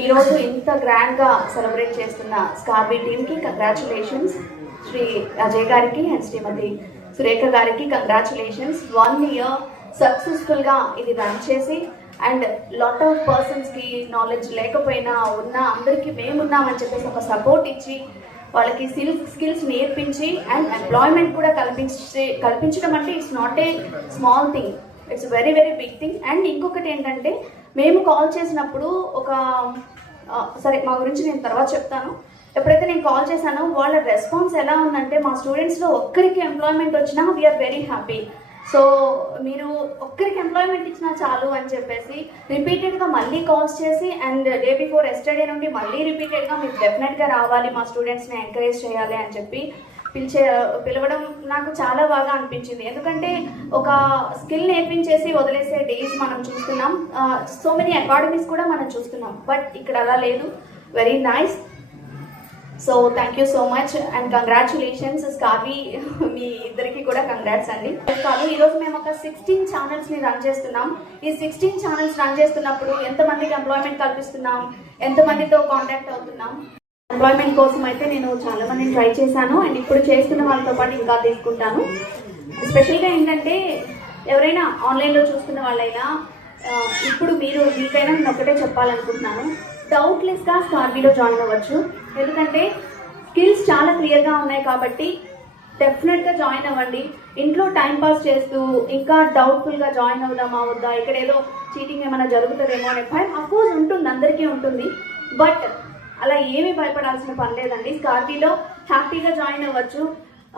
ఈరోజు ఇంత గ్రాండ్గా సెలబ్రేట్ చేస్తున్న స్కార్బీ టీమ్కి కంగ్రాచులేషన్స్. శ్రీ అజయ్ గారికి అండ్ శ్రీమతి సురేఖ గారికి కంగ్రాచులేషన్స్. 1 year సక్సెస్ఫుల్గా ఇది రన్ చేసి అండ్ లాట్ ఆఫ్ పర్సన్స్కి నాలెడ్జ్ లేకపోయినా ఉన్న అందరికీ మేమున్నామని చెప్పేసి ఒక సపోర్ట్ ఇచ్చి వాళ్ళకి స్కిల్స్ నేర్పించి అండ్ ఎంప్లాయ్మెంట్ కూడా కల్పించడం అంటే it's not a small thing, it's very very big thing. And ఇంకొకటి ఏంటంటే మేము కాల్ చేసినప్పుడు ఒక సరే మా గురించి నేను తర్వాత చెప్తాను. ఎప్పుడైతే నేను కాల్ చేశానో వాళ్ళ రెస్పాన్స్ ఎలా ఉందంటే మా స్టూడెంట్స్లో ఒక్కరికి ఎంప్లాయ్మెంట్ వచ్చినా వీఆర్ వెరీ హ్యాపీ. సో మీరు ఒక్కరికి ఎంప్లాయ్మెంట్ ఇచ్చినా చాలు అని చెప్పేసి రిపీటెడ్గా మళ్ళీ కాల్స్ చేసి అండ్ డే బిఫోర్ ఎస్టర్డే నుండి మళ్ళీ రిపీటెడ్గా మీరు డెఫినెట్గా రావాలి, మా స్టూడెంట్స్ని ఎంకరేజ్ చేయాలి అని చెప్పి పిలవడం నాకు చాలా బాగా అనిపించింది. ఎందుకంటే ఒక స్కిల్ నేర్పించేసి వదిలేసే డేస్ మనం చూస్తున్నాం, సో మెనీ అకాడమీస్ కూడా మనం చూస్తున్నాం, బట్ ఇక్కడ అలా లేదు. Very nice. So thank you so much and congratulations స్కార్బీ, మీ ఇద్దరికి కూడా కంగ్రాట్స్ అండి. కాదు, ఈరోజు మేము ఒక 16 ఛానల్స్ని రన్ చేస్తున్నాం. ఈ 16 ఛానల్స్ రన్ చేస్తున్నప్పుడు ఎంతమందికి ఎంప్లాయ్మెంట్ కల్పిస్తున్నాం, ఎంతమందితో కాంటాక్ట్ అవుతున్నాం. ఎంప్లాయ్మెంట్ కోసం అయితే నేను చాలా మందిని ట్రై చేశాను అండ్ ఇప్పుడు చేస్తున్న వాళ్ళతో పాటు ఇంకా తీసుకుంటాను. స్పెషల్గా ఏంటంటే ఎవరైనా ఆన్లైన్లో చూస్తున్న వాళ్ళైనా ఇప్పుడు మీకైనా నేను ఒకటే చెప్పాలనుకుంటున్నాను, డౌట్లెస్గా స్కార్బీలో జాయిన్ అవ్వచ్చు. ఎందుకంటే స్కిల్స్ చాలా క్లియర్గా ఉన్నాయి కాబట్టి డెఫినెట్గా జాయిన్ అవ్వండి. ఇంట్లో టైం పాస్ చేస్తూ ఇంకా డౌట్ఫుల్గా జాయిన్ అవుదామా వద్దా, ఇక్కడ ఏదో చీటింగ్ ఏమైనా జరుగుతుందేమో అనే భయం అఫ్కోర్స్ ఉంటుంది, అందరికీ ఉంటుంది. బట్ అలా ఏమీ భయపడాల్సిన పని లేదండి. స్కార్బీలో హ్యాపీగా జాయిన్ అవ్వచ్చు.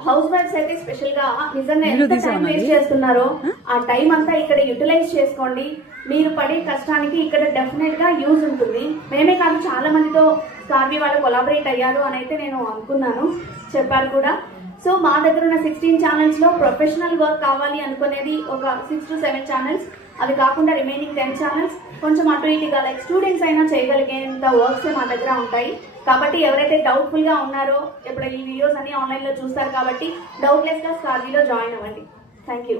హౌస్ వైఫ్స్ అయితే స్పెషల్గా నిజంగా ఎంత టైం వేస్ట్ చేస్తున్నారో ఆ టైం అంతా ఇక్కడ యూటిలైజ్ చేసుకోండి. మీరు పడే కష్టానికి ఇక్కడ డెఫినెట్గా యూజ్ ఉంటుంది. మేమే కాదు, చాలా మందితో స్కార్బీ వాళ్ళు కొలాబరేట్ అయ్యారు అని అయితే నేను అనుకున్నాను, చెప్పారు కూడా. సో మా దగ్గర ఉన్న 16 ఛానల్స్లో ప్రొఫెషనల్ వర్క్ కావాలి అనుకునేది ఒక 6 to 7 ఛానల్స్. అది కాకుండా రిమైనింగ్ 10 ఛానల్స్ కొంచెం అటు ఇటుగా లైక్ స్టూడెంట్స్ అయినా చేయగలిగేంత వర్క్స్ మా దగ్గర ఉంటాయి. కాబట్టి ఎవరైతే డౌట్ఫుల్గా ఉన్నారో ఇప్పుడు ఈ వీడియోస్ అన్ని ఆన్లైన్లో చూస్తారు కాబట్టి డౌట్లెస్గా స్కార్బీలో జాయిన్ అవ్వండి. Thank you.